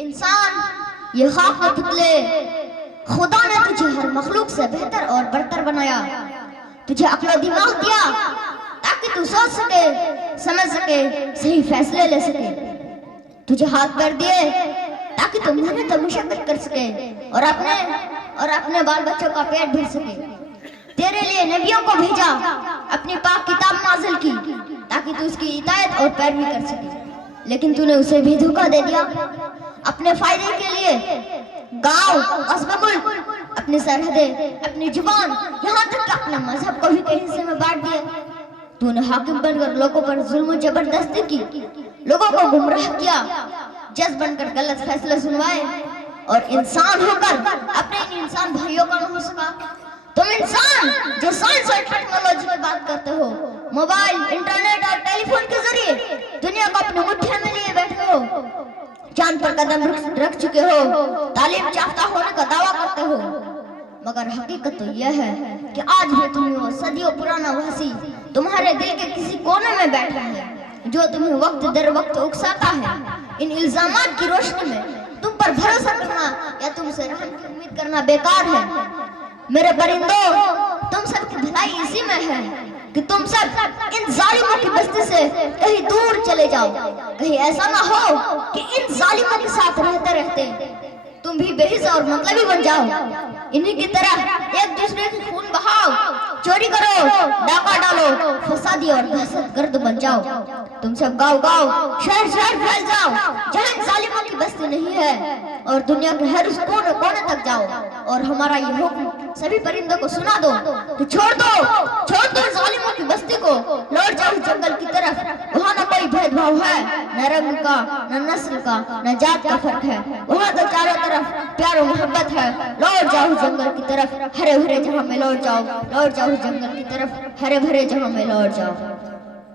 इंसान ये खाक के पुतले, खुदा ने तुझे हर मखलूक से बेहतर और बरतर बनाया, तुझे अक्ल दिमाग दिया ताकि तू सोच सके, समझ सके, सही फैसले ले सके। तुझे हाथ पैर दिए ताकि तू मेहनत और मुशक्कत कर सके और अपने बाल बच्चों का पेट भर सके। तेरे लिए नबियों को भेजा, अपनी पाक किताब नाज़िल की ताकि तू उसकी इतायत और पैरवी कर सके, लेकिन तूने उसे भी धोखा दे दिया। अपने फायदे के लिए गांव, कस्बा, मुल्क, अपनी सरहदें, अपनी जुबान, यहाँ तक कि अपने मजहब को भी कई हिस्से में बांट दिया। तूने हाकिम बनकर लोगों पर जुल्म जबरदस्ती की, लोगों को गुमराह किया, जज बनकर गलत फैसले सुनवाए और इंसान होकर अपने इन इंसान भाइयों का न हो सका। तुम इंसान जो साइंस और टेक्नोलॉजी की बात करते हो, मोबाइल, इंटरनेट और टेलीफोन के जरिए दुनिया को अपने मुट्ठी में लिए बैठे हो, चांद पर कदम रख चुके हो, तालीम याफ्ता होने का दावा करते हो, मगर हकीकत तो यह है कि आज भी तुम्हें वो सदियों पुराना वासी तुम्हारे दिल के किसी कोने में बैठा है, जो तुम्हें वक्त दर वक्त उकसाता है। इन इल्जामात की रोशनी में तुम पर भरोसा करना या तुमसे रहम की उम्मीद करना बेकार है। मेरे परिंदों, तुम सबकी भलाई इसी में है कि तुम सब इन जालिमों की बस्ती से कहीं दूर चले जाओ। कहीं ऐसा ना हो कि इन जालिमों के साथ रहते रहते तुम भी बेहिस्सा और मतलबी बन जाओ। इन्हीं की तरह एक दूसरे की खून बहाओ, चोरी करो, डाका डालो, फसादी और दहशतगर्द बन जाओ। तुम सब गाँव शहर फैल जाओ जहाँ इन जालिमों की बस्ती नहीं है, और दुनिया के हर कोने कोने तक जाओ और हमारा ये हुक्म सभी परिंदों को सुना दो कि छोड़ दो जालिमों की बस्ती को, लौट जाओ जंगल की तरफ। वहाँ न कोई भेदभाव है, न रंग का, न नस्ल का, न जात का फर्क है। वहाँ तो चारों तरफ प्यार और मोहब्बत है। लौट जाओ जंगल की तरफ, हरे भरे जहाँ में लौट जाओ जंगल की तरफ, हरे भरे जहाँ में लौट जाओ।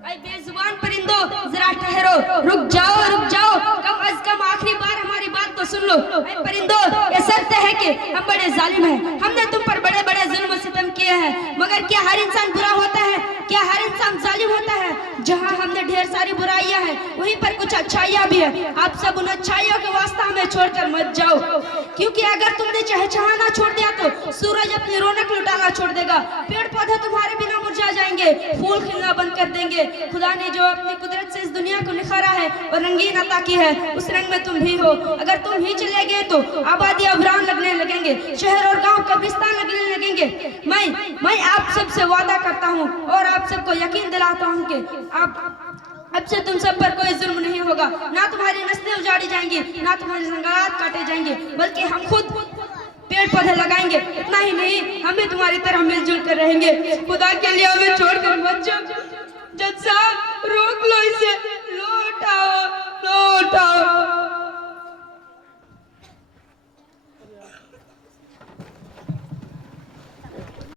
ऐ बेजुबान परिंदों, जरा ठहरो, रुक जाओ, कम अज कम आखिरी बार हमारी बात तो सुन लो। ऐ परिंदों, ये सत्य है कि हम बड़े जालिम हैं, हमने तुम पर बड़े बड़े जुल्म सितम किए हैं, मगर क्या हर इंसान बुरा होता है? क्या हर इंसान जालिम होता है? जहाँ हमने ढेर सारी बुराइयां हैं, वहीं पर कुछ अच्छाइयां भी है। आप सब उन अच्छाइयों के वास्ता हमें छोड़कर मत जाओ, क्योंकि अगर तुमने चहचहाना छोड़ दिया तो सूरज अपनी रौनक लुटाना छोड़ देगा, पेड़ पौधे तुम्हारे बिना मुरझा जाएंगे, फूल खिलना बंद कर देंगे। खुदा ने जो अपनी कुदरत से इस दुनिया को निखारा है और रंगीन अता की है, उस रंग में तुम भी हो। अगर तुम ही चले गए तो आबादी वीरान लगने लगेंगे, शहर और गांव कब्रिस्तान लगने लगेंगे। मैं आप सबसे वादा करता हूँ और आप सबको यकीन दिलाता हूँ कि अब से तुम सब पर कोई जुल्म नहीं होगा, ना तुम्हारी नस्लें उजाड़ी जाएंगी, ना तुम्हारे जंगलात काटे जाएंगे, बल्कि हम खुद पेड़ पौधे लगाएंगे। इतना ही नहीं, हमें तुम्हारी तरह मिलजुल कर रहेंगे। खुदा के लिए हमें छोड़कर मत जाओ। जज साहब, रोक लो इसे।